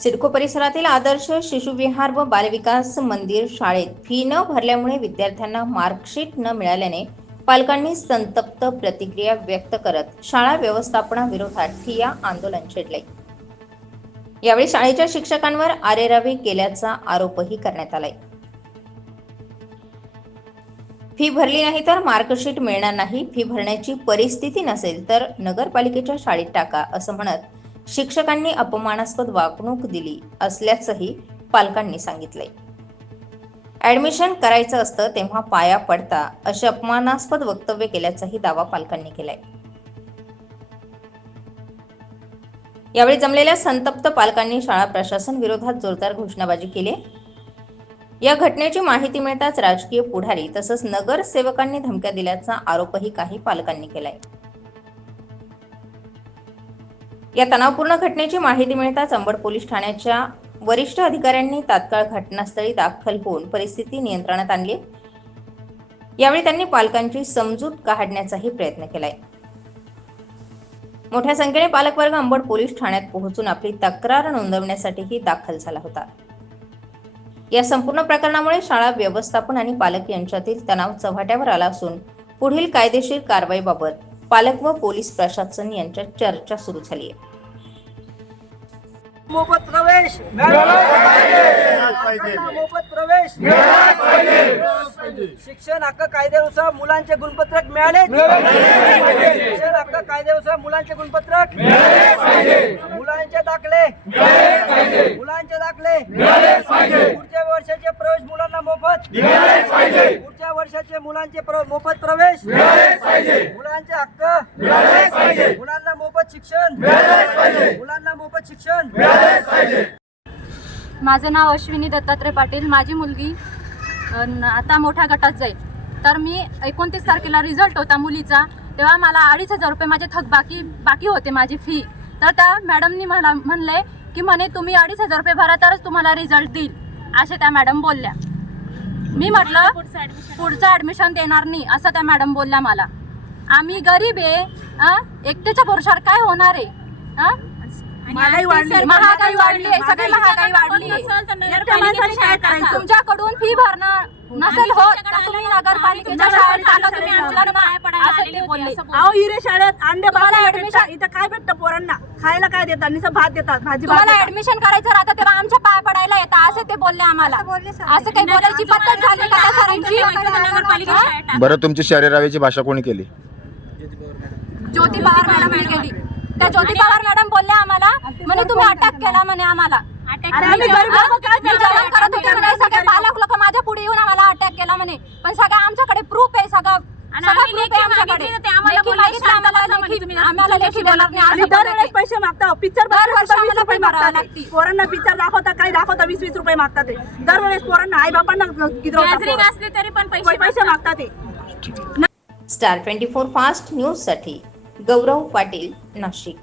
सिडको परिसरातील आदर्श शिशुविहार व बालविकास मंदिर शाळेत फी न भरल्यामुळे विद्यार्थ्यांना मार्कशीट न मिळाल्याने पालकांनी संतप्त प्रतिक्रिया व्यक्त करत शाळा व्यवस्थापनाविरोधात ठिया आंदोलन छेडले. यावेळी शाळेच्या शिक्षकांवर आरेरावी केल्याचा आरोपही करण्यात आलाय. फी भरली नाही तर मार्कशीट मिळणार नाही फी भरण्याची परिस्थिती नसेल तर नगरपालिकेच्या शाळेत टाका असं म्हणत शिक्षकांनी अपमानास्पद वागणूक दिली असल्याचंही पालकांनी सांगितलंय. ऍडमिशन करायचं असतं तेव्हा पाया पडता असे अपमानास्पद वक्तव्य केल्याचाही दावा पालकांनी केलाय. यावेळी जमलेल्या संतप्त पालकांनी शाळा प्रशासन विरोधात जोरदार घोषणाबाजी केली. या घटनेची माहिती मिळताच राजकीय पुढारी तसंच नगरसेवकांनी धमक्या दिल्याचा आरोपही काही पालकांनी केलाय. या तणावपूर्ण घटनेची माहिती मिळताच अंबड पोलीस ठाण्याच्या वरिष्ठ अधिकाऱ्यांनी तात्काळ घटनास्थळी दाखल होऊन परिस्थिती नियंत्रणात आणली. यावेळी त्यांनी पालकांची समजूत काढण्याचाही प्रयत्न केलाय. मोठ्या संख्येने पालकवर्ग अंबड पोलीस ठाण्यात पोहोचून आपली तक्रार नोंदवण्यासाठीही दाखल झाला होता. या संपूर्ण प्रकरणामुळे शाळा व्यवस्थापन आणि पालक यांच्यातील तणाव चव्हाट्यावर आला असून पुढील कायदेशीर कारवाईबाबत पालक व पोलीस प्रशासन यांच्यात चर्चा सुरू झाली आहे. मोफत प्रवेश मोफत प्रवेश शिक्षण हक्क कायद्यानुसार मुलांचे गुणपत्रक मिळाले. शिक्षण हक्क कायद्यानुसार मुलांचे गुणपत्रक मुलांचे दाखले. मुलांचे दाखले. पुढच्या वर्षाचे प्रवेश मुलांना मोफत. वर्षाचे मुलांचे प्र- मोफत प्रवेश. मुलांचे हक्क. मुलांना मोफत शिक्षण. मुलांना मोफत शिक्षण. माझं नाव अश्विनी दत्तात्रय पाटील. माझी मुलगी आता मोठ्या गटात जाईल. तर मी एकोणतीस तारखेला रिझल्ट होता मुलीचा. तेव्हा मला अडीच हजार रुपये माझे थक बाकी बाकी होते माझी फी तर त्या मॅडमनी मला म्हणले की म्हणे तुम्ही अडीच हजार रुपये भरा तरच तुम्हाला रिझल्ट देईल. असे त्या मॅडम बोलल्या. मी म्हटलं पुढचं ऍडमिशन देणार नाही असं त्या मॅडम बोलल्या मला. आम्ही गरीब आहे एकट्याच्या भरोशावर काय होणार आहे महागाई वाढली. महागाई वाढली. आहे, सगळी महागाई वाढली. एकट्या माणसाने काय करायचं? तुमच्याकडून फी भरणं नसेल होत तर तुम्ही नगरपालिकेच्या शाळेत टाका तुम्ही मुलांना असं ते बोलले. अहो हिरे शाळेत अंडे तुम्हाला बाबा admission- भेटतात. इथं काय भेटतं पोरांना? खायला काय देतात? नुसतं भात देतात. भाजी भात तुम्हाला देतात. ऍडमिशन करायचं राहतं तेव्हा आमच्या पाय पडायला येतं. असं ते बोलले आम्हाला. असं काही बोलायची पद्धत झाली का त्या सरांची? हा? बरं तुमची शरीरावीची भाषा कोणी केली? ज्योती पवार मॅडमने केली त्या ज्योती पवार मॅडम बोलल्या आम्हाला म्हणे तुम्ही अटक केला म्हणे आम्हाला. अरे आम्ही गरीब लोकं काय मी जेवण करत होते म्हणे सगळे पालक लोक माझ्या पुढे येऊन आम्हाला अटॅक केला म्हणे. पण सगळं आमच्याकडे प्रूफ आहे सगळं. पैसे मागता पिक्चर मागतात लागती. पोरांना पिक्चर दाखवता काही दाखवता वीस वीस रुपये मागतात ते. दरवेळेस पोरांना आई बापांना असले तरी पण पैसे मागतात ते. स्टार ट्वेंटी फोर फास्ट न्यूजसाठी गौरव पाटील नाशिक.